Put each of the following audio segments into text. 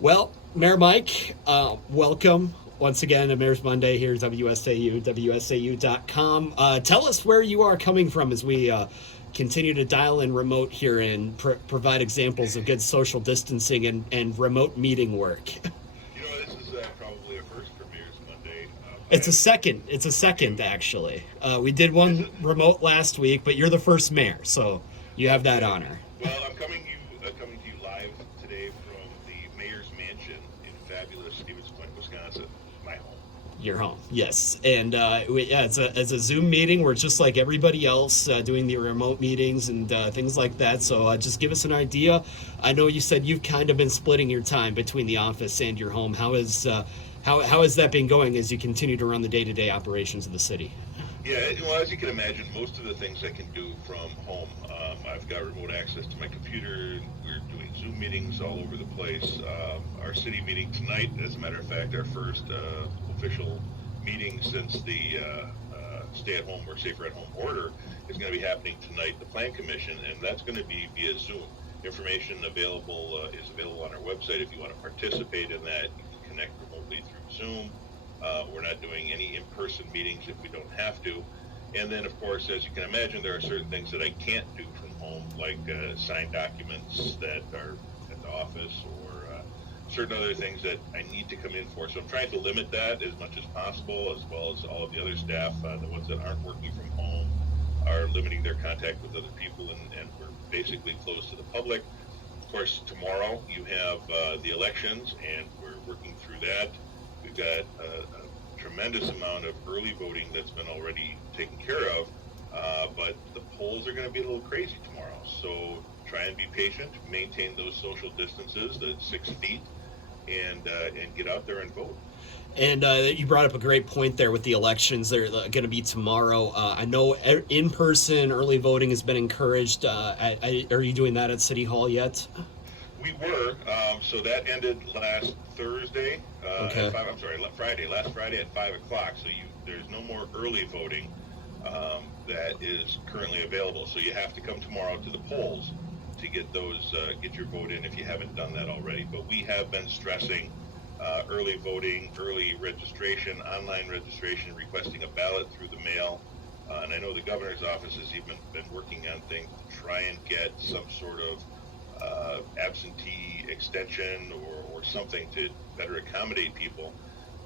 Well, Mayor Mike, welcome once again to Mayor's Monday here at WSAU, WSAU.com. Tell us where you are coming from as we continue to dial in remote here and provide examples of good social distancing and remote meeting work. This is probably a first for Mayor's Monday, but It's a second. It's a second, actually. We did is one it? remote last week, but you're the first mayor, so you have that Okay. honor. Well, coming to you live today from the Mayor's Mansion in fabulous Stevens Point, Wisconsin, my home. Your home, yes, and yeah, it's a Zoom meeting. We're just like everybody else doing the remote meetings and things like that. So just give us an idea. I know you said you've kind of been splitting your time between the office and your home. How has that been going as you continue to run the day-to-day operations of the city? Yeah, well, as you can imagine, most of the things I can do from home. I've got remote access to my computer. We're doing Zoom meetings all over the place. Our city meeting tonight, as a matter of fact, our first official meeting since the stay-at-home or safer-at-home order is going to be happening tonight. The Plan Commission, and that's going to be via Zoom. Information is available on our website if you want to participate in that. You can connect remotely through Zoom. We're not doing any in-person meetings if we don't have to. And then, of course, as you can imagine, there are certain things that I can't do from home, like sign documents that are at the office or certain other things that I need to come in for. So I'm trying to limit that as much as possible, as well as all of the other staff, the ones that aren't working from home, are limiting their contact with other people, and we're basically closed to the public. Of course, tomorrow you have the elections, and we're working through that. We've got a tremendous amount of early voting that's been already taken care of, but the polls are going to be a little crazy tomorrow. So try and be patient, maintain those social distances, the 6 feet, and get out there and vote. And you brought up a great point there with the elections. They're going to be tomorrow. I know in-person early voting has been encouraged. Are you doing that at City Hall yet? We were, so that ended last Thursday at Okay. five. I'm sorry, last Friday at 5 o'clock. So there's no more early voting that is currently available. So you have to come tomorrow to the polls to get your vote in if you haven't done that already. But we have been stressing early voting, early registration, online registration, requesting a ballot through the mail. And I know the governor's office has even been working on things to try and get some sort of absentee extension or something to better accommodate people.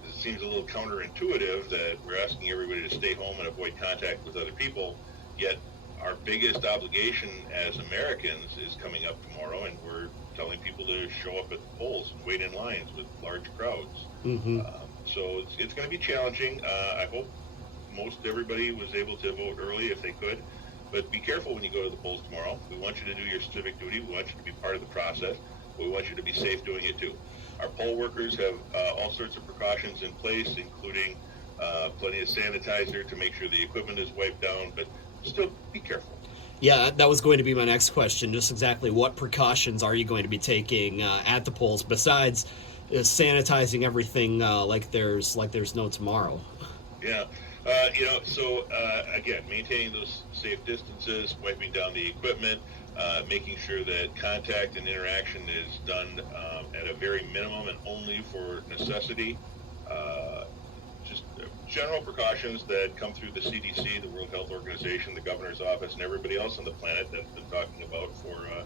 It seems a little counterintuitive that we're asking everybody to stay home and avoid contact with other people, yet our biggest obligation as Americans is coming up tomorrow, and we're telling people to show up at the polls and wait in lines with large crowds. Mm-hmm. So it's going to be challenging. I hope most everybody was able to vote early if they could. But be careful when you go to the polls tomorrow. We want you to do your civic duty. We want you to be part of the process. But we want you to be safe doing it too. Our poll workers have all sorts of precautions in place, including plenty of sanitizer to make sure the equipment is wiped down. But still, be careful. Yeah, that was going to be my next question. Just exactly what precautions are you going to be taking at the polls besides sanitizing everything like there's no tomorrow? Yeah. Again, maintaining those safe distances, wiping down the equipment, making sure that contact and interaction is done at a very minimum and only for necessity. Just general precautions that come through the CDC, the World Health Organization, the governor's office, and everybody else on the planet that I've been talking about for a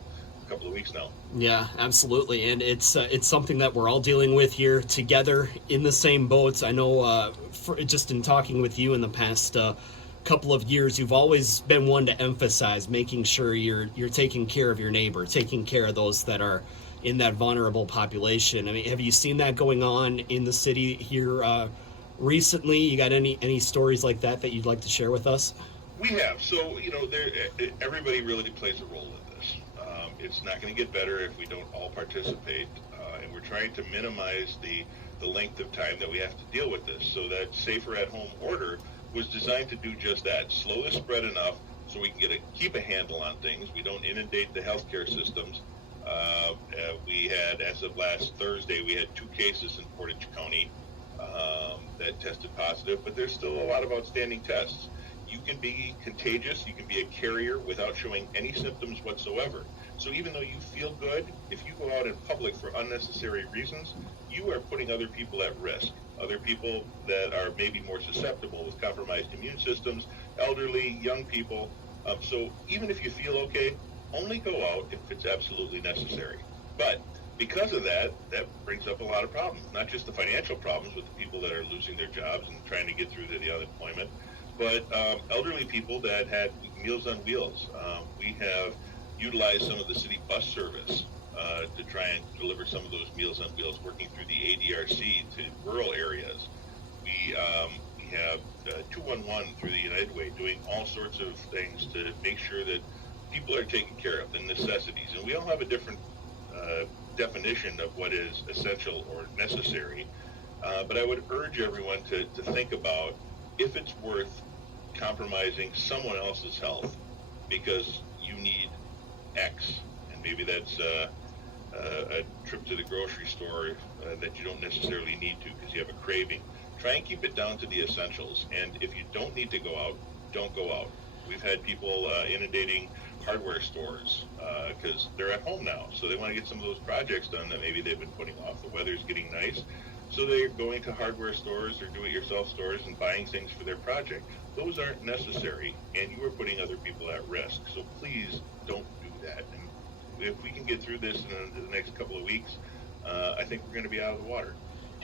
couple of weeks now. Yeah, absolutely, and it's something that we're all dealing with here together in the same boats. I know, just in talking with you in the past couple of years, you've always been one to emphasize making sure you're taking care of your neighbor, taking care of those that are in that vulnerable population. I mean, have you seen that going on in the city here recently? You got any stories like that you'd like to share with us? We have. So, everybody really plays a role in this. It's not going to get better if we don't all participate. And we're trying to minimize the length of time that we have to deal with this. So that safer at home order was designed to do just that. Slow the spread enough so we can keep a handle on things. We don't inundate the healthcare systems. We had, as of last Thursday, we had 2 cases in Portage County that tested positive, but there's still a lot of outstanding tests. You can be contagious, you can be a carrier without showing any symptoms whatsoever. So even though you feel good, if you go out in public for unnecessary reasons, you are putting other people at risk. Other people that are maybe more susceptible with compromised immune systems, elderly, young people. So even if you feel okay, only go out if it's absolutely necessary. But because of that, that brings up a lot of problems, not just the financial problems with the people that are losing their jobs and trying to get through the unemployment, but elderly people that had Meals on Wheels. We have utilized some of the city bus service to try and deliver some of those Meals on Wheels, working through the ADRC to rural areas. We have 211 through the United Way, doing all sorts of things to make sure that people are taken care of, the necessities. And we all have a different uh, definition of what is essential or necessary. But I would urge everyone to think about if it's worth compromising someone else's health because you need X, and maybe that's a trip to the grocery store that you don't necessarily need to because you have a craving. Try and keep it down to the essentials. And if you don't need to go out, don't go out. We've had people inundating hardware stores because they're at home now, so they want to get some of those projects done that maybe they've been putting off. The weather's getting nice, so they're going to hardware stores or do-it-yourself stores and buying things for their project. Those aren't necessary, and you are putting other people at risk. So please don't do that. And if we can get through this in the next couple of weeks, I think we're going to be out of the water.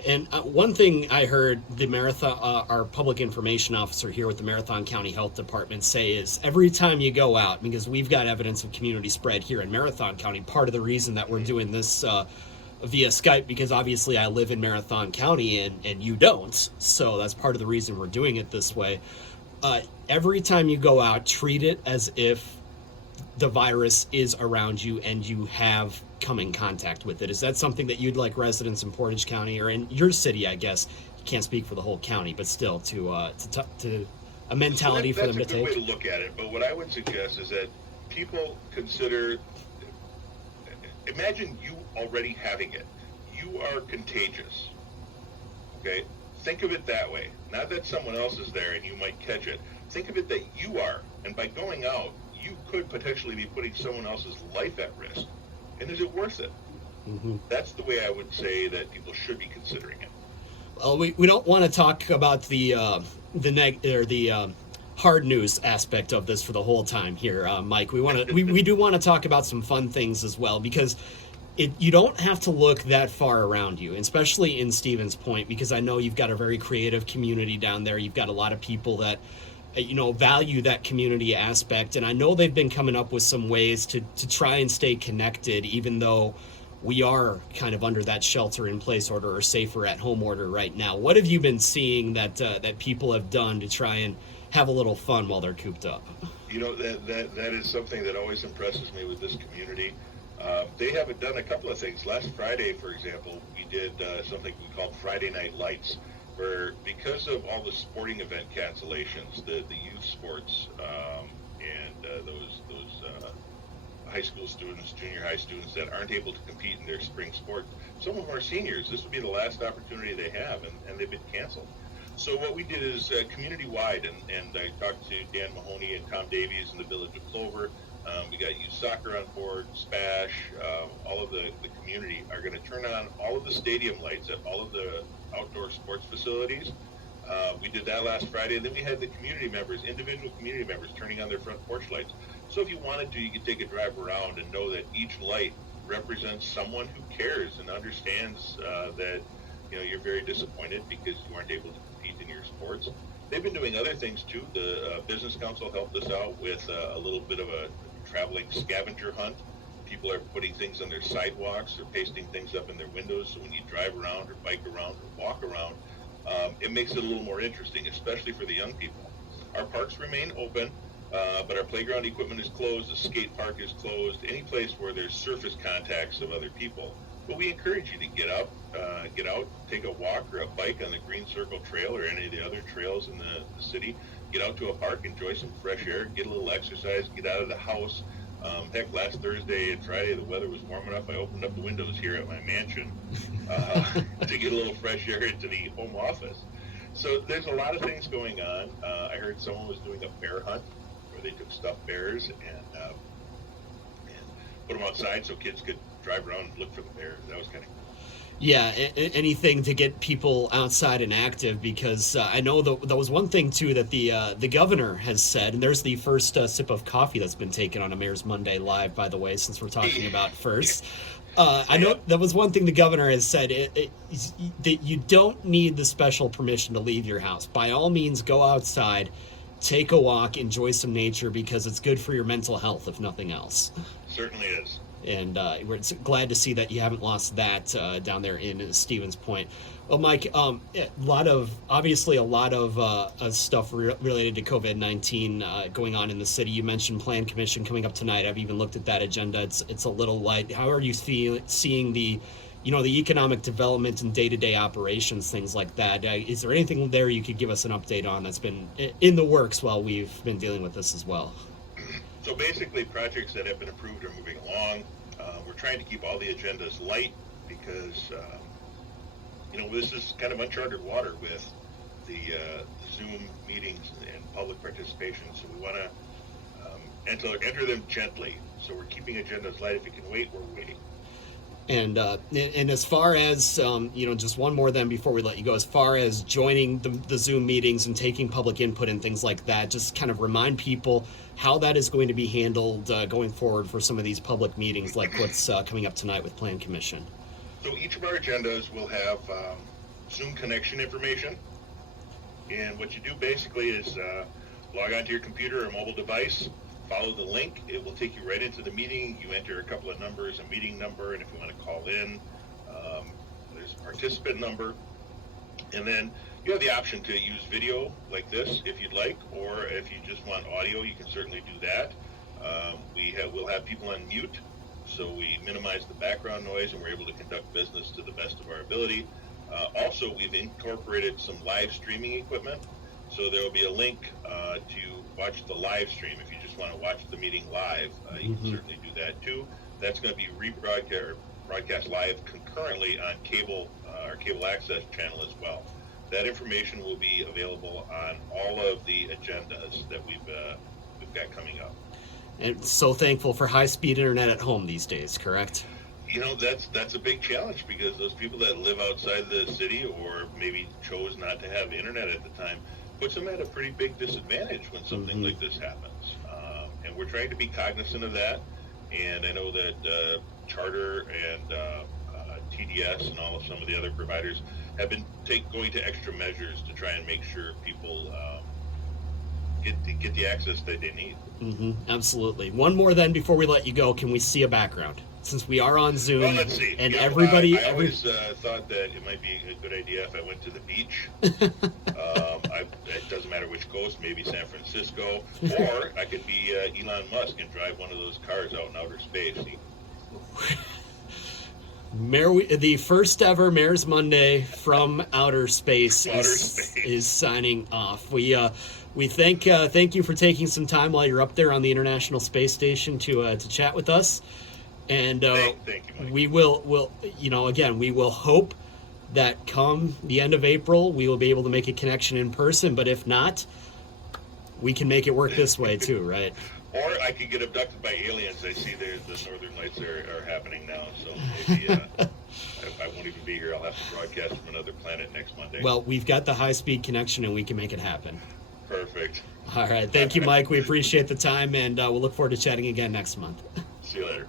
And one thing I heard the Marathon, our public information officer here with the Marathon County Health Department say is every time you go out, because we've got evidence of community spread here in Marathon County, part of the reason that we're doing this via Skype, because obviously I live in Marathon County and you don't, so that's part of the reason we're doing it this way. Every time you go out, treat it as if the virus is around you and you have come in contact with it. Is that something that you'd like residents in Portage County or in your city, I guess, you can't speak for the whole county, but still to a mentality for them to take? That's a good way to look at it, but what I would suggest is that people consider, imagine you already having it. You are contagious, okay? Think of it that way. Not that someone else is there and you might catch it. Think of it that you are, and by going out, you could potentially be putting someone else's life at risk. And is it worth it? Mm-hmm. That's the way I would say that people should be considering it. Well, we don't want to talk about the hard news aspect of this for the whole time here, Mike. We do want to talk about some fun things as well, because you don't have to look that far around you, especially in Stevens Point, because I know you've got a very creative community down there. You've got a lot of people that value that community aspect, and I know they've been coming up with some ways to try and stay connected, even though we are kind of under that shelter in place order or safer at home order right now. What have you been seeing that people have done to try and have a little fun while they're cooped up? That is something that always impresses me with this community. They have done a couple of things. Last Friday, for example, we did something we called Friday Night Lights, where because of all the sporting event cancellations, the youth sports and those high school students, junior high students that aren't able to compete in their spring sports, some of them are seniors. This would be the last opportunity they have, and they've been canceled. So what we did is community-wide, and I talked to Dan Mahoney and Tom Davies in the village of Clover. We got youth soccer on board, Spash, all of the community are going to turn on all of the stadium lights at all of the outdoor sports facilities. We did that last Friday, and then we had the community members, individual community members, turning on their front porch lights. So if you wanted to, you could take a drive around and know that each light represents someone who cares and understands that you're very disappointed because you aren't able to compete in your sports. They've been doing other things too. The Business Council helped us out with a little bit of a traveling scavenger hunt. People are putting things on their sidewalks or pasting things up in their windows, so when you drive around or bike around or walk around, it makes it a little more interesting, especially for the young people. Our parks remain open, but our playground equipment is closed, the skate park is closed, any place where there's surface contacts of other people. But we encourage you to get out, take a walk or a bike on the Green Circle Trail or any of the other trails in the city. Get out to a park, enjoy some fresh air, get a little exercise, get out of the house. Heck, last Thursday and Friday, the weather was warm enough. I opened up the windows here at my mansion to get a little fresh air into the home office. So there's a lot of things going on. I heard someone was doing a bear hunt where they took stuffed bears and put them outside so kids could drive around and look for the bear. That was kind of cool. Yeah, anything to get people outside and active, because I know that was one thing too that the governor has said, and there's the first sip of coffee that's been taken on a Mayor's Monday Live, by the way, since we're talking about first. I know that was one thing the governor has said, that you don't need the special permission to leave your house. By all means, go outside, take a walk, enjoy some nature, because it's good for your mental health, if nothing else. Certainly is. And we're glad to see that you haven't lost that down there in Stevens Point. Well, Mike, obviously a lot of stuff related to COVID-19 going on in the city. You mentioned Plan Commission coming up tonight. I've even looked at that agenda. It's a little light. How are you seeing the economic development and day-to-day operations, things like that? Is there anything there you could give us an update on that's been in the works while we've been dealing with this as well? So basically, projects that have been approved are moving along. We're trying to keep all the agendas light because, this is kind of uncharted water with the Zoom meetings and public participation. So we want to enter them gently. So we're keeping agendas light. If you can wait, we're waiting. And as far as, just one more then before we let you go, as far as joining the Zoom meetings and taking public input and things like that, just kind of remind people how that is going to be handled going forward for some of these public meetings, like what's coming up tonight with Plan Commission. So each of our agendas will have Zoom connection information. And what you do basically is log onto your computer or mobile device, follow the link. It will take you right into the meeting. You enter a couple of numbers, a meeting number, and if you want to call in, there's a participant number. And then you have the option to use video like this if you'd like, or if you just want audio, you can certainly do that. We'll have people on mute, so we minimize the background noise and we're able to conduct business to the best of our ability. Also, we've incorporated some live streaming equipment. So there will be a link to watch the live stream. If you just want to watch the meeting live, you can certainly do that too. That's going to be broadcast live concurrently on our cable access channel as well. That information will be available on all of the agendas that we've got coming up. And so thankful for high-speed internet at home these days, correct? That's a big challenge because those people that live outside the city or maybe chose not to have internet at the time puts them at a pretty big disadvantage when something like this happens. And we're trying to be cognizant of that. And I know that Charter and TDS and some of the other providers have been going to extra measures to try and make sure people get the access that they need. Absolutely. One more then before we let you go. Can we see a background? Since we are on Zoom, well, let's see. And I always thought that it might be a good idea if I went to the beach. It doesn't matter which coast, maybe San Francisco, or I could be Elon Musk and drive one of those cars out in outer space. The first ever Mayor's Monday from outer space is signing off. We thank you for taking some time while you're up there on the International Space Station to chat with us. And thank you, Mike. we will hope that come the end of April, we will be able to make a connection in person. But if not, we can make it work this way too, right? Or I could get abducted by aliens. I see the northern lights are happening now, so maybe I won't even be here. I'll have to broadcast from another planet next Monday. Well, we've got the high-speed connection, and we can make it happen. Perfect. All right. Thank you, Mike. We appreciate the time, and we'll look forward to chatting again next month. See you later.